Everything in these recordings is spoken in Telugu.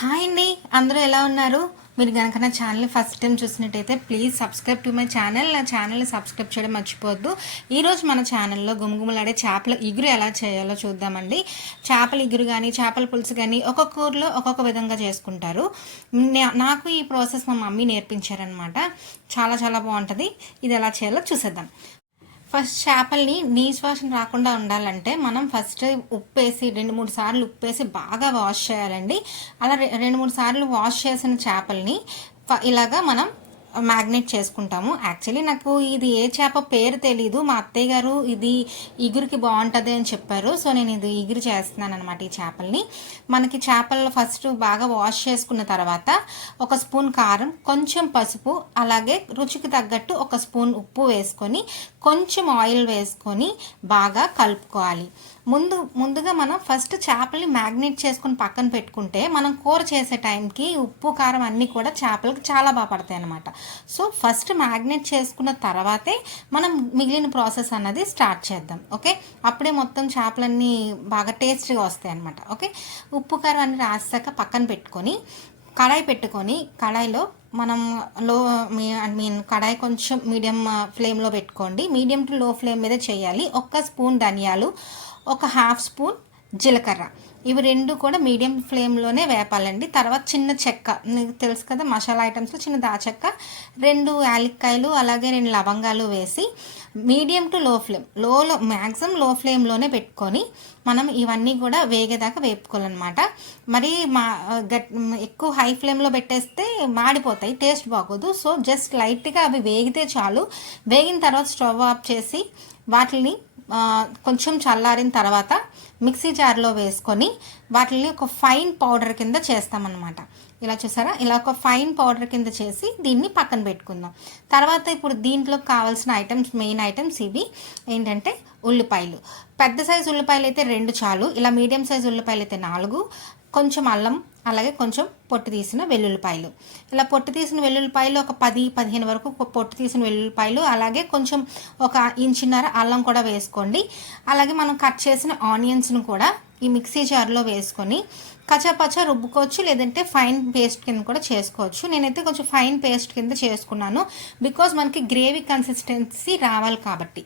హాయ్ అండి, అందరూ ఎలా ఉన్నారు? మీరు కనుక నా ఛానల్ ఫస్ట్ టైం చూసినట్టయితే please subscribe to my channel. నా ఛానల్ని సబ్స్క్రైబ్ చేయడం మర్చిపోవద్దు. ఈరోజు మన ఛానల్లో గుమగుమలాడే చేపల ఇగురు ఎలా చేయాలో చూద్దామండి. చేపల ఇగురు కానీ చేపల పులుసు కానీ ఒక్కొక్క ఊర్లో ఒక్కొక్క విధంగా చేసుకుంటారు. నాకు ఈ ప్రాసెస్ మా మమ్మీ నేర్పించారనమాట. చాలా చాలా బాగుంటుంది. ఇది ఎలా చేయాలో చూసేద్దాం. ఫస్ట్ చేపల్ని నీచు వాసన రాకుండా ఉండాలంటే మనం ఫస్ట్ ఉప్పేసి 2-3 సార్లు ఉప్పేసి బాగా వాష్ చేయాలండి. అలా 2-3 సార్లు వాష్ చేసిన చేపల్ని ఇలాగా మనం మ్యాగ్నేట్ చేసుకుంటాము. యాక్చువల్లీ నాకు ఇది ఏ చేప పేరు తెలీదు. మా అత్తయ్య గారు ఇది ఇగురికి బాగుంటుంది అని చెప్పారు. సో నేను ఇది ఇగురు చేస్తున్నాను అనమాట. ఈ చేపల్ని మనకి చేపల్లో ఫస్ట్ బాగా వాష్ చేసుకున్న తర్వాత 1 స్పూన్ కారం, కొంచెం పసుపు, అలాగే రుచికి తగ్గట్టు 1 స్పూన్ ఉప్పు వేసుకొని కొంచెం ఆయిల్ వేసుకొని బాగా కలుపుకోవాలి. ముందుగా మనం ఫస్ట్ చేపల్ని మ్యాగ్నేట్ చేసుకొని పక్కన పెట్టుకుంటే మనం కూర చేసే టైంకి ఉప్పు కారం అన్నీ కూడా చేపలకు చాలా బాగా పడతాయి అన్నమాట. సో ఫస్ట్ మ్యాగ్నేట్ చేసుకున్న తర్వాతే మనం మిగిలిన ప్రాసెస్ అన్నది స్టార్ట్ చేద్దాం. ఓకే, అప్పుడే మొత్తం చేపలన్నీ బాగా టేస్టీగా వస్తాయి అన్నమాట. ఓకే, ఉప్పు కారం అన్ని రాసాక పక్కన పెట్టుకొని కడాయి పెట్టుకొని కడాయిలో మనం కడాయి కొంచెం మీడియం ఫ్లేమ్లో పెట్టుకోండి. మీడియం టు లో ఫ్లేమ్ మీద చేయాలి. 1 స్పూన్ ధనియాలు, 1/2 స్పూన్ జీలకర్ర, ఇవి 2 కూడా మీడియం ఫ్లేమ్లోనే వేపాలండి. తర్వాత చిన్న చెక్క, మీకు తెలుసు కదా మసాలా ఐటమ్స్లో చిన్న దాచెక్క, 2 యాలక్కాయలు, అలాగే 2 లవంగాలు వేసి మీడియం టు లో ఫ్లేమ్, మ్యాక్సిమం లో ఫ్లేమ్లోనే పెట్టుకొని మనం ఇవన్నీ కూడా వేగేదాకా వేపుకోవాలన్నమాట. మరి ఎక్కువ హై ఫ్లేమ్లో పెట్టేస్తే మాడిపోతాయి, టేస్ట్ బాగోదు. సో జస్ట్ లైట్గా అవి వేగితే చాలు. వేగిన తర్వాత స్టవ్ ఆఫ్ చేసి వాటిని కొంచెం చల్లారిన తర్వాత మిక్సీ జార్లో వేసుకొని వాటిని ఒక ఫైన్ పౌడర్ కింద చేస్తామన్నమాట. ఇలా చూసారా, ఇలా ఒక ఫైన్ పౌడర్ కింద చేసి దీన్ని పక్కన పెట్టుకుందాం. తర్వాత ఇప్పుడు దీంట్లో కావాల్సిన మెయిన్ ఐటమ్స్ ఇవి ఏంటంటే ఉల్లిపాయలు. పెద్ద సైజు ఉల్లిపాయలు అయితే 2 చాలు. ఇలా మీడియం సైజు ఉల్లిపాయలు అయితే 4, కొంచెం అల్లం, అలాగే కొంచెం పొట్టు తీసిన వెల్లుల్లిపాయలు. ఇలా పొట్టు తీసిన వెల్లుల్లిపాయలు ఒక 10-15 వరకు పొట్టు తీసిన వెల్లుల్లిపాయలు, అలాగే కొంచెం 1 ఇంచున్నర అల్లం కూడా వేసుకోండి. అలాగే మనం కట్ చేసిన ఆనియన్స్ను కూడా ఈ మిక్సీ జార్లో వేసుకొని కచ్చాపచ్చా రుబ్బుకోవచ్చు, లేదంటే ఫైన్ పేస్ట్ కింద కూడా చేసుకోవచ్చు. నేనైతే కొంచెం ఫైన్ పేస్ట్ కింద చేసుకున్నాను. బికాజ్ మనకి గ్రేవీ కన్సిస్టెన్సీ రావాలి కాబట్టి.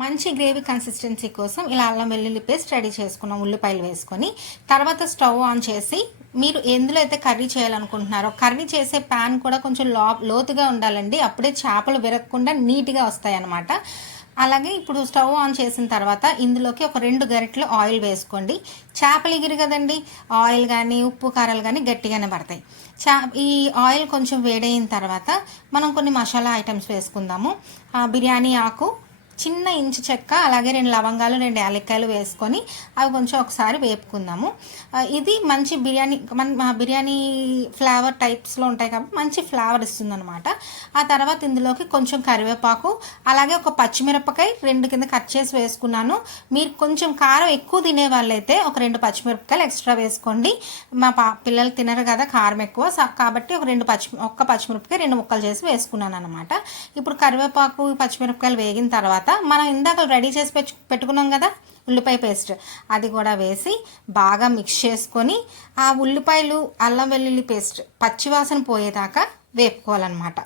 మంచి గ్రేవీ కన్సిస్టెన్సీ కోసం ఇలా అల్లం వెల్లుల్లి పేస్ట్ రెడీ చేసుకున్నాం. ఉల్లిపాయలు వేసుకొని తర్వాత స్టవ్ ఆన్ చేసి మీరు ఎందులో అయితే కర్రీ చేయాలనుకుంటున్నారో కర్రీ చేసే ప్యాన్ కూడా కొంచెం లోతుగా ఉండాలండి. అప్పుడే చేపలు విరగకుండా నీట్గా వస్తాయి అన్నమాట. అలాగే ఇప్పుడు స్టవ్ ఆన్ చేసిన తర్వాత ఇందులోకి ఒక 2 గరిటెలు ఆయిల్ వేసుకోండి. చేపలు ఎగిరి కదండి, ఆయిల్ కానీ ఉప్పు కారాలు కానీ గట్టిగానే పడతాయి. ఈ ఆయిల్ కొంచెం వేడైన తర్వాత మనం కొన్ని మసాలా ఐటమ్స్ వేసుకుందాము. బిర్యానీ ఆకు, చిన్న ఇంచు చెక్క, అలాగే 2 లవంగాలు, 2 యాలక్కాయలు వేసుకొని అవి కొంచెం ఒకసారి వేపుకుందాము. ఇది మంచి బిర్యానీ ఫ్లేవర్ టైప్స్లో ఉంటాయి కాబట్టి మంచి ఫ్లేవర్ ఇస్తుంది అనమాట. ఆ తర్వాత ఇందులోకి కొంచెం కరివేపాకు, అలాగే ఒక పచ్చిమిరపకాయ 2 కింద కట్ చేసి వేసుకున్నాను. మీరు కొంచెం కారం ఎక్కువ తినే వాళ్ళైతే ఒక 2 పచ్చిమిరపకాయలు ఎక్స్ట్రా వేసుకోండి. మా పిల్లలు తినరు కదా కారం ఎక్కువ, కాబట్టి ఒక పచ్చిమిరపకాయ 2 ముక్కలు చేసి వేసుకున్నాను అనమాట. ఇప్పుడు కరివేపాకు, పచ్చిమిరపకాయలు వేగిన తర్వాత మనం ఇందాక రెడీ చేసి పెట్టుకున్నాం కదా ఉల్లిపాయ పేస్ట్, అది కూడా వేసి బాగా మిక్స్ చేసుకొని ఆ ఉల్లిపాయలు అల్లం వెల్లుల్లి పేస్ట్ పచ్చివాసన పోయేదాకా వేపుకోవాలన్నమాట.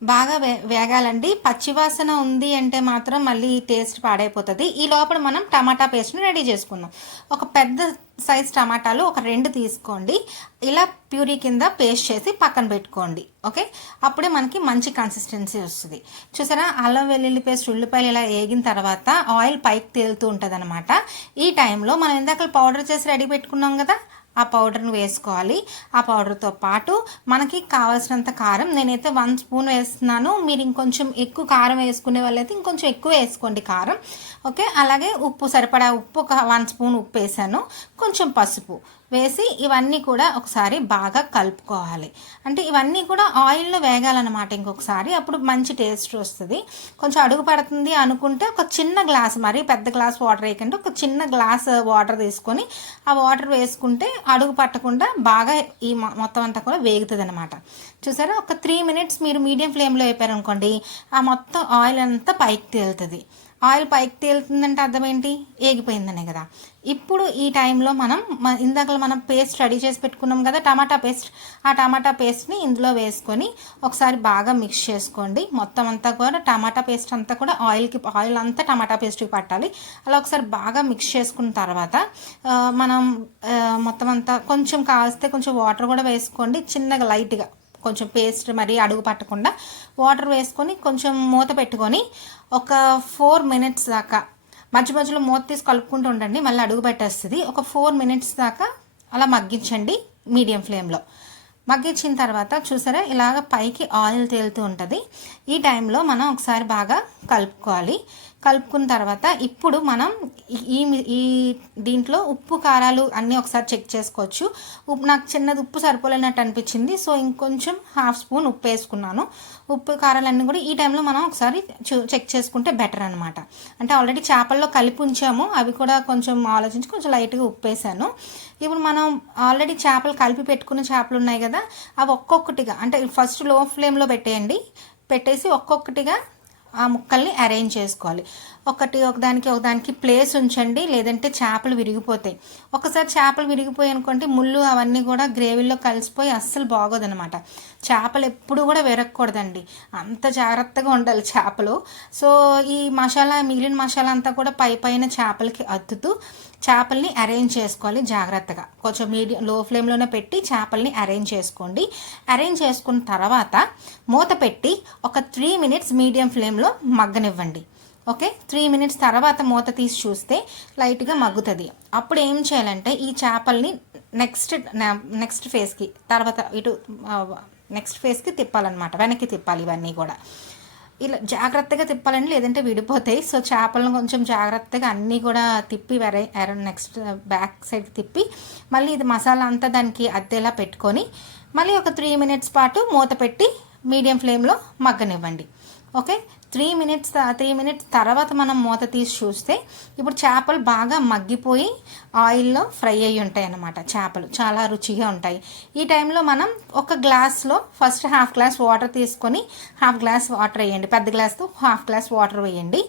బాగా వేగాలండి. పచ్చివాసన ఉంది అంటే మాత్రం మళ్ళీ టేస్ట్ పాడైపోతుంది. ఈ లోపల మనం టమాటా పేస్ట్ని రెడీ చేసుకుందాం. ఒక పెద్ద సైజ్ టమాటాలు ఒక 2 తీసుకోండి. ఇలా ప్యూరీ కింద పేస్ట్ చేసి పక్కన పెట్టుకోండి. ఓకే, అప్పుడే మనకి మంచి కన్సిస్టెన్సీ వస్తుంది. చూసారా, అల్లం వెల్లుల్లి పేస్ట్ ఉల్లిపాయలు ఇలా వేగిన తర్వాత ఆయిల్ పైకి తేలుతూ ఉంటుంది అనమాట. ఈ టైంలో మనం ఇందాక పౌడర్ చేసి రెడీ పెట్టుకున్నాం కదా, ఆ పౌడర్ని వేసుకోవాలి. ఆ పౌడర్తో పాటు మనకి కావాల్సినంత కారం, నేనైతే 1 స్పూన్ వేస్తున్నాను. మీరు ఇంకొంచెం ఎక్కువ కారం వేసుకునే వాళ్ళైతే ఇంకొంచెం ఎక్కువ వేసుకోండి కారం. ఓకే, అలాగే ఉప్పు సరిపడా ఉప్పు, ఒక 1 స్పూన్ ఉప్పు వేసాను. కొంచెం పసుపు వేసి ఇవన్నీ కూడా ఒకసారి బాగా కలుపుకోవాలి. అంటే ఇవన్నీ కూడా ఆయిల్లో వేగాలన్నమాట ఇంకొకసారి, అప్పుడు మంచి టేస్ట్ వస్తుంది. కొంచెం అడుగు పడుతుంది అనుకుంటే ఒక చిన్న గ్లాస్, మరీ పెద్ద గ్లాస్ వాటర్ వేయకండి, ఒక చిన్న గ్లాస్ వాటర్ తీసుకొని ఆ వాటర్ వేసుకుంటే అడుగు పట్టకుండా బాగా ఈ మొత్తం అంతా కూడా వేగుతుంది అనమాట. చూసారా, ఒక 3 మినిట్స్ మీరు మీడియం ఫ్లేమ్లో వేపారనుకోండి, ఆ మొత్తం ఆయిల్ అంతా పైకి తేలుతుంది. ఆయిల్ పైకి తేలుతుందంటే అర్థం ఏంటి, ఏగిపోయిందనే కదా. ఇప్పుడు ఈ టైంలో మనం మనం పేస్ట్ రెడీ చేసి పెట్టుకున్నాం కదా, టమాటా పేస్ట్. ఆ టమాటా పేస్ట్ని ఇందులో వేసుకొని ఒకసారి బాగా మిక్స్ చేసుకోండి. మొత్తం అంతా కూడా టమాటా పేస్ట్ అంతా కూడా ఆయిల్ అంతా టమాటా పేస్ట్కి పట్టాలి. అలా ఒకసారి బాగా మిక్స్ చేసుకున్న తర్వాత మనం మొత్తం అంతా కొంచెం కాస్తే కొంచెం వాటర్ కూడా వేసుకోండి, చిన్నగా లైట్గా, కొంచెం పేస్ట్ మరీ అడుగు పట్టకుండా వాటర్ వేసుకొని కొంచెం మూత పెట్టుకొని ఒక 4 minutes దాకా మధ్య మధ్యలో మూత తీసి కలుపుకుంటూ ఉండండి, మళ్ళీ అడుగు పెట్టేస్తుంది. ఒక 4 minutes దాకా అలా మగ్గించండి మీడియం ఫ్లేమ్లో. మగ్గించిన తర్వాత చూసారా ఇలాగ పైకి ఆయిల్ తేలుతూ ఉంటుంది. ఈ టైంలో మనం ఒకసారి బాగా కలుపుకోవాలి. కలుపుకున్న తర్వాత ఇప్పుడు మనం ఈ దీంట్లో ఉప్పు కారాలు అన్నీ ఒకసారి చెక్ చేసుకోవచ్చు. నాకు చిన్నది ఉప్పు సరిపోలేనట్టు అనిపించింది, సో ఇంకొంచెం 1/2 స్పూన్ ఉప్పు వేసుకున్నాను. ఉప్పు కారాలన్నీ కూడా ఈ టైంలో మనం ఒకసారి చెక్ చేసుకుంటే బెటర్ అనమాట. అంటే ఆల్రెడీ చేపల్లో కలిపి ఉంచాము, అవి కూడా కొంచెం ఆలోచించి కొంచెం లైట్గా ఉప్పు వేసాను. ఇప్పుడు మనం ఆల్రెడీ చేపలు కలిపి పెట్టుకున్న చేపలు ఉన్నాయి కదా, అవి ఒక్కొక్కటిగా అంటే ఫస్ట్ లో ఫ్లేమ్లో పెట్టేసి ఒక్కొక్కటిగా ఆ ముక్కల్ని అరేంజ్ చేసుకోవాలి. ఒకదానికి ప్లేస్ ఉంచండి, లేదంటే చేపలు విరిగిపోతాయి. ఒకసారి చేపలు విరిగిపోయి అనుకోండి, ముళ్ళు అవన్నీ కూడా గ్రేవీలో కలిసిపోయి అస్సలు బాగోదనమాట. చేపలు ఎప్పుడు కూడా విరగకూడదండి, అంత జాగ్రత్తగా ఉండాలి చేపలు. సో ఈ మిగిలిన మసాలా అంతా కూడా పైన చేపలకి అద్దుతూ చేపల్ని అరేంజ్ చేసుకోవాలి జాగ్రత్తగా. కొంచెం లో ఫ్లేమ్లోనే పెట్టి చేపల్ని అరేంజ్ చేసుకోండి. అరేంజ్ చేసుకున్న తర్వాత మూత పెట్టి ఒక 3 minutes మీడియం ఫ్లేమ్లో మగ్గనివ్వండి. ఓకే, 3 minutes తర్వాత మూత తీసి చూస్తే లైట్గా మగ్గుతుంది. అప్పుడు ఏం చేయాలంటే ఈ చేపల్ని నెక్స్ట్ ఫేస్కి తర్వాత నెక్స్ట్ ఫేస్కి తిప్పాలన్నమాట, వెనక్కి తిప్పాలి. ఇవన్నీ కూడా ఇలా జాగ్రత్తగా తిప్పాలండి, లేదంటే విడిపోతాయి. సో చేపలను కొంచెం జాగ్రత్తగా అన్నీ కూడా తిప్పి నెక్స్ట్ బ్యాక్ సైడ్ తిప్పి మళ్ళీ ఇది మసాలా అంతా దానికి అద్దెలా పెట్టుకొని మళ్ళీ ఒక 3 minutes పాటు మూత పెట్టి మీడియం ఫ్లేమ్లో మగ్గనివ్వండి. ఓకే, 3 minutes తర్వాత మనం మూత తీసి చూస్తే ఇప్పుడు చేపలు బాగా మగ్గిపోయి ఆయిల్లో ఫ్రై అయ్యి ఉంటాయి అన్నమాట. చేపలు చాలా రుచిగా ఉంటాయి. ఈ టైంలో మనం ఒక గ్లాస్లో ఫస్ట్ 1/2 glass వాటర్ తీసుకొని 1/2 glass వాటర్ వేయండి, పెద్ద గ్లాస్తో 1/2 glass వాటర్ వేయండి.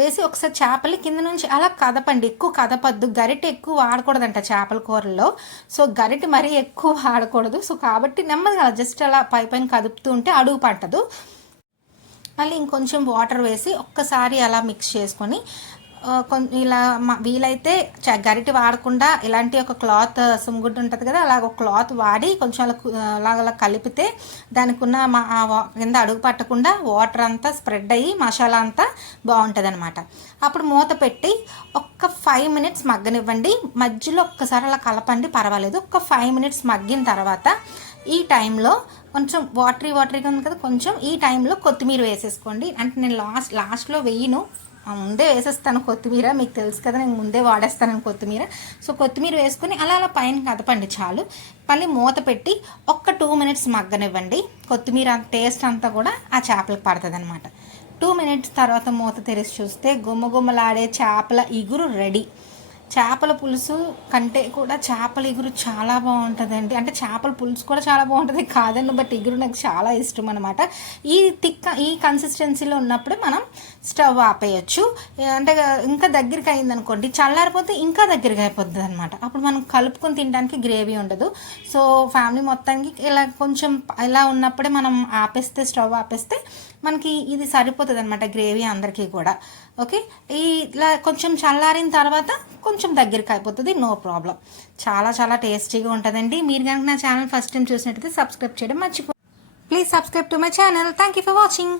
వేసి ఒకసారి చేపలు కింద నుంచి అలా కదపండి, ఎక్కువ కదపద్దు. గరిటె ఎక్కువ వాడకూడదంట చేపల కూరల్లో, సో గరిటె మరీ ఎక్కువ వాడకూడదు. సో కాబట్టి నెమ్మదిగా జస్ట్ అలా పైన కదుపుతూ ఉంటే అడుగు పట్టదు. మళ్ళీ ఇంకొంచెం వాటర్ వేసి ఒక్కసారి అలా మిక్స్ చేసుకొని ఇలా వీలైతే గరిటె వాడకుండా ఇలాంటి ఒక క్లాత్ సుమ్ముగుడ్డు ఉంటుంది కదా, అలాగ ఒక క్లాత్ వాడి కొంచెం అలా కలిపితే దానికి ఉన్న కింద అడుగు పట్టకుండా వాటర్ అంతా స్ప్రెడ్ అయ్యి మసాలా అంతా బాగుంటుంది అనమాట. అప్పుడు మూత పెట్టి ఒక్క 5 minutes మగ్గనివ్వండి. మధ్యలో ఒక్కసారి అలా కలపండి, పర్వాలేదు. ఒక్క 5 minutes మగ్గిన తర్వాత ఈ టైంలో కొంచెం వాటరీగా ఉంది కదా, కొంచెం ఈ టైంలో కొత్తిమీర వేసేసుకోండి. అంటే నేను లాస్ట్లో వేయను, ముందే వేసేస్తాను కొత్తిమీర, మీకు తెలుసు కదా నేను ముందే వాడేస్తాను కొత్తిమీర. సో కొత్తిమీర వేసుకొని అలా పైన కదపండి చాలు. మళ్ళీ మూత పెట్టి ఒక్క 2 minutes మగ్గనివ్వండి. కొత్తిమీర టేస్ట్ అంతా కూడా ఆ చేపలకు పడుతుంది అనమాట. 2 minutes తర్వాత మూత తెరిచి చూస్తే గుమ్మగుమ్మలాడే చేపల ఇగురు రెడీ. చేపల పులుసు కంటే కూడా చేపల ఇగురు చాలా బాగుంటుందండి. అంటే చేపల పులుసు కూడా చాలా బాగుంటుంది కాదండి, బట్ ఇగురు నాకు చాలా ఇష్టం అనమాట. ఈ కన్సిస్టెన్సీలో ఉన్నప్పుడు మనం స్టవ్ ఆపేయచ్చు. అంటే ఇంకా దగ్గరికి అయిందనుకోండి, చల్లారిపోతే ఇంకా దగ్గరగా అయిపోతుంది అనమాట. అప్పుడు మనం కలుపుకొని తినడానికి గ్రేవీ ఉండదు. సో ఫ్యామిలీ మొత్తానికి ఇలా కొంచెం ఇలా ఉన్నప్పుడే మనం స్టవ్ ఆపేస్తే మనకి ఇది సరిపోతుంది అనమాట, గ్రేవీ అందరికీ కూడా. ఓకే, ఇలా కొంచెం చల్లారిన తర్వాత కొంచెం దగ్గరికి అయిపోతుంది, నో ప్రాబ్లం. చాలా చాలా టేస్టీగా ఉంటుందండి. మీరు కనుక నా ఛానల్ ఫస్ట్ టైం చూసినట్టయితే సబ్స్క్రైబ్ చేయడం మర్చిపోండి. Please subscribe to my channel. Thank you for watching.